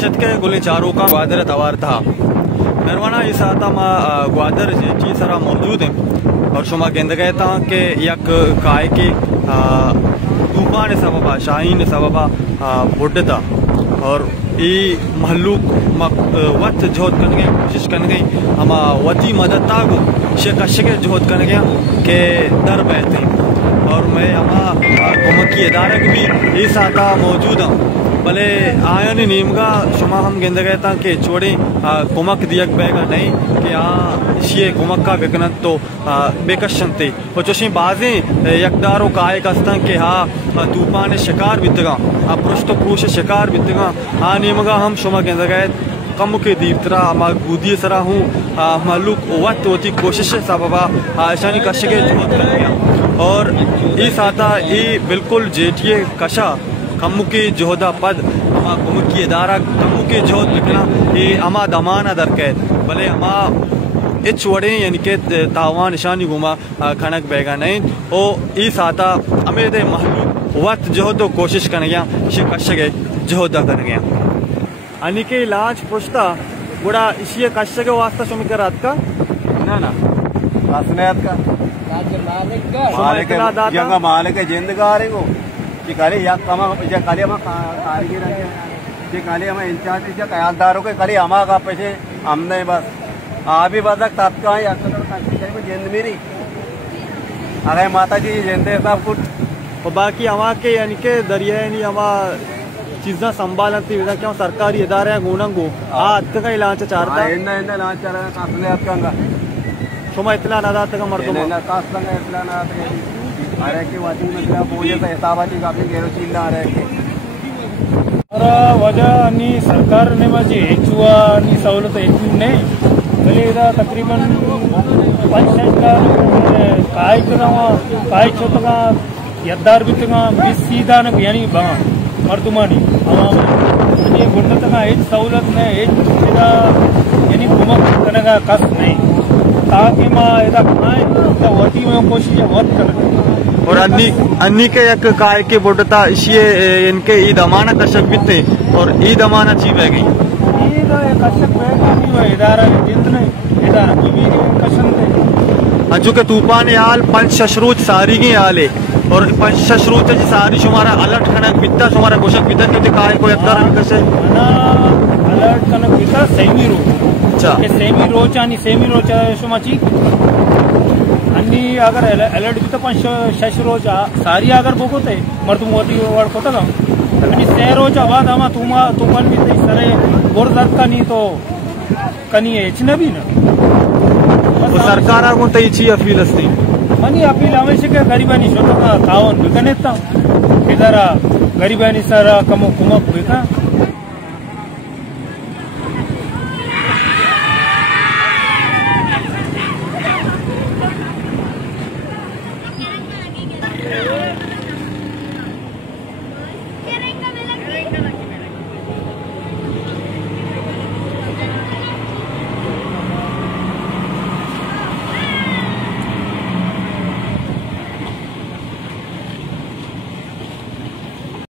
दहशत के गुले चारों का ग्वादर तवार था नरवाना इस आता मा ग्वादर जी सारा मौजूद है और शुमा गेंद कहता कि यक काय के तूफान सबबा शाहीन सबबा बुढ़ता और ई महलूक वत जोत करने कोशिश करने हम वती मदद तागो शिकश के जोत करने के दर बहते और मैं हमा कुमकी इदारे भी इस आता मौजूद हूँ भले आयन नीमगा शुमा हम गेंद कहता कि चोड़े कुमक दियक बैगा नहीं कि ये कुमक का विकनत तो बेकशन थे और चोशी बाजें यकदारों का आय कस्ता कि तूफान शिकार बितगा पृष्ठ पूछ शिकार बितगा नीमगा हम शुमा गेंद कह कम के दीपतरा हमा गुदी सरा हूँ मालूक वत होती कोशिश सबबा ऐशानी कश के जोत कर गया और इस आता ये बिल्कुल जेठिए कशा कमु की जोहदा पद अमा कुमु की इदारा कमु की जोहद लिखना ये अमा दमाना दरकैद भले अमा इच वड़े यानी के तावान निशानी घुमा खनक बेगा नहीं ओ इस आता अमे दे महलूक वत जोहदो कोशिश करने गया शिकश के जोहदा करने गया अनि के इलाज पुछता बुढ़ा इसी कश के वास्ता शुम के रात का ना असलियत का मालिक जिंदगार है वो काले या कमा काले हम कारीगर हैं काले हम इंचार्ज कयालदारों के काले हमा का पैसे हमने बस भी बस तत्का जिंद मेरी अरे माता जी जिंदे सब कुछ और बाकी हमा के यानी के दरिया यानी हमा चीज़ा संभालती क्यों सरकारी इदारे गुणंगो का इलाज चारता इलाज चारा शुमा इतना ना दाता का मर्दों इतना ना अरे के वादी मतलब बोले तो हिसाबाची काफी गेरोचील आ रहे के और वजह अनि सरकार ने माझे हेचुआ अनि सवलत हेचू ने भले इदा तकरीबन 5 का काय करवा काय छोटगा यद्दार बितगा सीधा न यानी बा मर्दुमानी अनि गुंडतगा हेच सवलत ने हेच इदा यानी घुमक कनगा कस नहीं ताकि मां इदा खाए तो वटी में कोशिश बहुत कर और अन्नी के यक काय के बोटता इसी इनके ईद अमाना कशक भी थे और ईद अमाना ची बह गई ईद कशक बह गई वो इदारा जितने इदारा भी कशन थे अजू के तूफान याल पंच शशरूच सारी के आले और पंच शशरूच सारी शुमारा अलर्ट कनक बिता शुमारा कोशक बिता क्योंकि काय को यकदार कसे ना अलर्ट कनक बिता सेमी रो अच्छा सेमी रोच आणि सेमी रोच शुमाची अन्नी अगर अलर्ट भी तो पंच शश रोज सारी अगर बोगोते मर्द मोती वाड़कोता का अन्नी से रोज बाद हम तुमन भी ते सरे बोर दर्द का नहीं तो कनी एचना भी ना तो सरकार को ते ची अपील असती मनी अपील हमेशा के गरीबानी छोटो का तावन बिकनेता इधर गरीबानी सारा कमो कुमक बिका